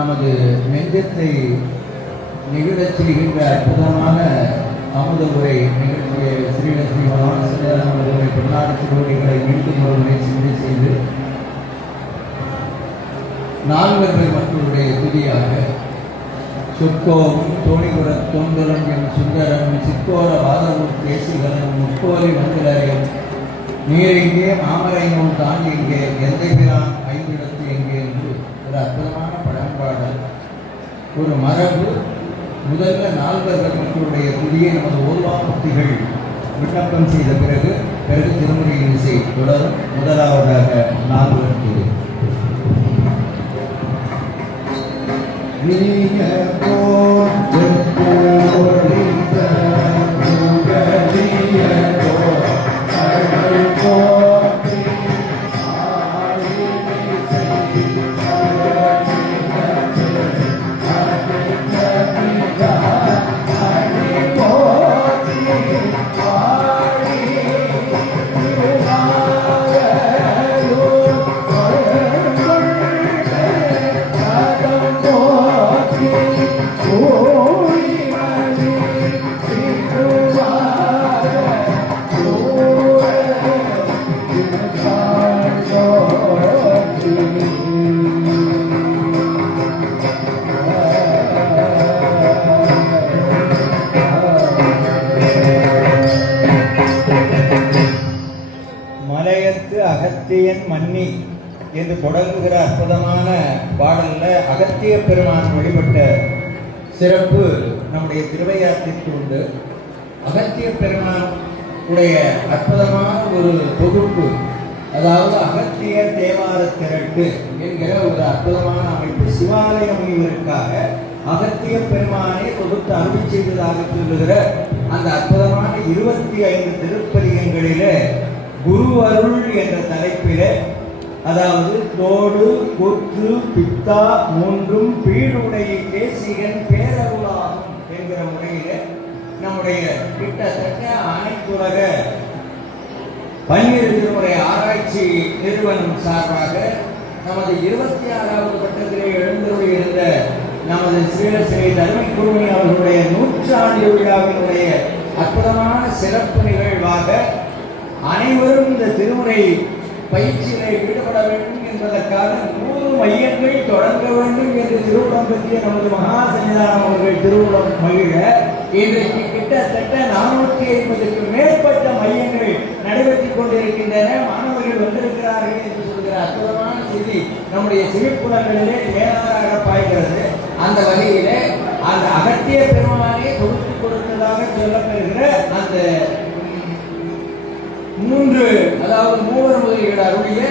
நமது நெஞ்சத்தை நிகழச் செய்கின்ற அற்புதமான அமுத உரை நிகழ்ச்சியை ஸ்ரீலட்சுமி மனோரமை பொன்னாடி சிறுவடிகளை மீண்டும் ஒரு முறை சிந்தை செய்து நால்வர்கள் மக்களுடைய துதியாக சொற்கோவும் தோணிபுர தோன்றலும் என் சுந்தரம் சிக்கோர வாதவும் தேசிகளும் முக்கோலி வந்திலரையும் நீரெங்கே மாமரையும் தாண்டி எங்கே எந்தை பிரான் ஐந்திடத்து எங்கே என்று ஒரு அற்புதமான பழம்பாடல் ஒரு மரபு. முதல்ல நால்வர்கள் மக்களுடைய துதியை நமது ஓர்வாமூர்த்திகள் விண்ணப்பம் செய்த பிறகு திருமுறையின் இசை தொடரும். முதலாவதாக நால்வர் துதி. அகத்தியன் மன்னி என்று தொடங்குகிற அற்புதமான பாடல்ல அகத்திய பெருமான் வழிபட்ட சிறப்பு நம்முடைய திருவையாற்றிற்கு உண்டு. அகத்திய பெருமான் உடைய அற்புதமான ஒரு தொகுப்பு, அதாவது அகத்திய தேவார திரட்டு என்கிற ஒரு அற்புதமான அமைப்பு சிவாலய முனிவருக்காக அகத்திய பெருமானை தொகுத்து அருளி செய்ததாக சொல்லுகிற அந்த அற்புதமான 25 திருப்பதிகங்களிலே குரு அருள் என்ற தலைப்பிலே, அதாவது தோடு கொத்து பித்தா மூன்றும் பீடுடைய தேசிகன் பேரருளாகும் என்கிற முறையிலே நம்முடைய கிட்டத்தட்ட அனைத்துலக பன்னிரு திருமுறை ஆராய்ச்சி நிறுவனம் சார்பாக நமது 26வது பட்டத்திலே எழுந்தருளி இருந்த நமது ஸ்ரீ தருமை குருமணி அவர்களுடைய 100ஆண்டு விழாவினுடைய அற்புதமான சிறப்பு நிகழ்வாக அனைவரும் இந்த திருமுறை பயிற்சியிலே ஈடுபட வேண்டும் என்பதற்காக 100 மையங்கள் தொடங்க வேண்டும் என்று திருவுளம் பற்றிய நமது மகா சன்னிதானம் அவர்கள் திருவுளம் மகிழ இன்றைக்கு கிட்டத்தட்ட 450க்கும் மேற்பட்ட மையங்கள் நடைபெற்றுக் கொண்டிருக்கின்றன. மாணவர்கள் வந்திருக்கிறார்கள் என்று சொல்கிற அற்புதமான செய்தி நம்முடைய சிவிப்புலங்களிலே தேனாராக பாய்கிறது. அந்த வகையிலே அந்த அகத்திய பெருமானை தொகுத்து கொடுத்ததாக சொல்லப்பெறுகிற அந்த 3 அதாவது மூவர் முதலிகள் அருளிய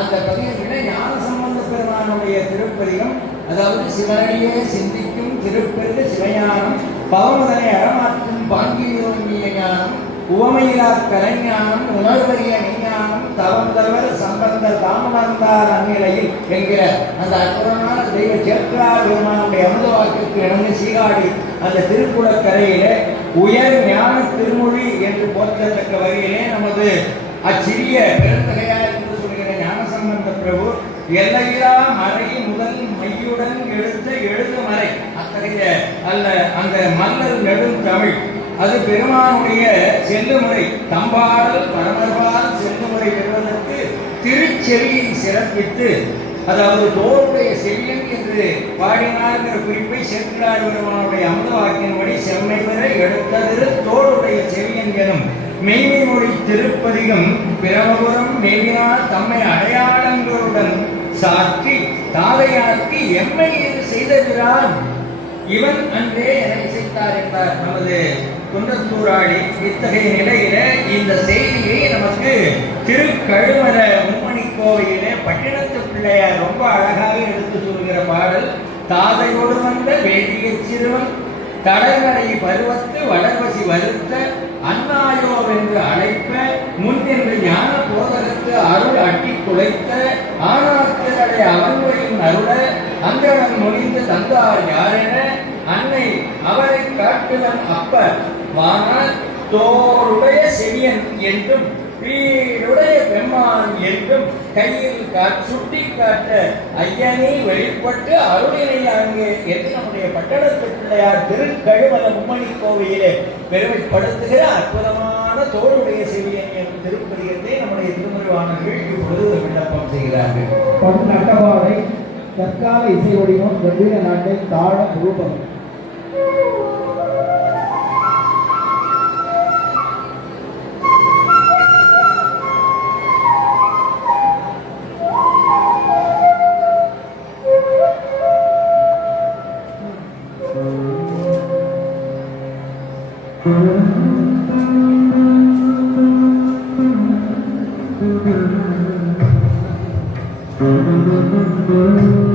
அந்த பதிகத்திலே ஞான சம்பந்த பெருமானுடைய திருப்பதிகம், அதாவது சிவனையே சிந்திக்கும் திருப்பெருக சிவஞானம், பவமுதனை அறமாற்றும் பாங்கியோங்கிய ஞானம், உவமையிலா கலைஞானம், உணர்வறிய விஞ்ஞானம், தவம் தவறு சம்பந்தர் தாமதாந்தார் அந்நிலையில் என்கிற அந்த அற்புதமான தெய்வ சேற்றார் பெருமானுடைய அமுத வாக்கிற்கு இணங்க சீகாடி அந்த திருக்குளக்கரையிலே உயர் ஞான திருமொழி என்று போற்றத்தக்க வகையிலே நமது அச்சிறிய பெருந்தகையார் என்று சொல்கிற ஞானசம்பந்த பிரபு எல்லையிலா மறை முதல் மையுடன் எடுத்த எழுதுமறை அத்தகைய அல்ல அந்த மல்லர் நெடும் தமிழ், அது பெருமானுடைய செல்லுமுறை தம்பாடல் பரமர்பால் செல்லுமுறை பெறுவதற்கு திருச்செவியை சிறப்பித்து, அதாவது தோளுடைய செவியன் என்று பாடினார் குறிப்பை சேர்க்கிறார். பெருமானுடைய அமுத வாக்கின்படி செம்மை பெற எடுத்ததிரு தோளுடைய செவியன் எனும் மெய்மை மொழி திருப்பதிகம் பிரமபுரம் மேவினார் தம்மை அடையாளங்களுடன் சாற்றி தாதையாக்கி எம்மை இது செய்திருக்கிறார், இவன் அன்றே என இசைத்தார் என்றார் நமது குன்றத்தூராடி. இத்தகைய நிலையில இந்த செய்தியை நமக்கு திருக்கழுமல மும்மணி கோவையிலே பட்டினத்து பிள்ளையார் ரொம்ப அழகாக எடுத்து சொல்கிற பாடல். தாதையோடு வந்த வேதிய சிறுவன் கடற்கரை பருவத்து வடர்வசி வருத்த அண்ணாயோ என்று அழைப்ப முன் என்று ஞான போதகத்து அருள் அட்டி குலைத்த ஆனாத்திரடை அவன்களின் அருள அங்கவன் மொழிந்து தந்தார் யாரென அன்னை அவரை காட்டுவன் அப்ப வானால் தோருடைய செவியன் என்றும் வீடுடைய பெம்மான் என்றும் கையில் சுட்டி காட்ட ஐயனே வெளிப்பட்டு அருளினை அங்கே என்று நம்முடைய பட்டணத்து பிள்ளையார் திருக்கழுமல மும்மணி கோவையிலே பெருமைப்படுத்துகிற அற்புதமான தோளுடைய செவியன் என்ற திருப்பதியத்தை நம்முடைய திருமுருவானர்கள் இப்பொழுது விண்ணப்பம் செய்கிறார்கள். நட்டபாடை தற்கால இசை வடிவம் வெவ்வேறு நாட்டை தாழ ரூபம். Thank you.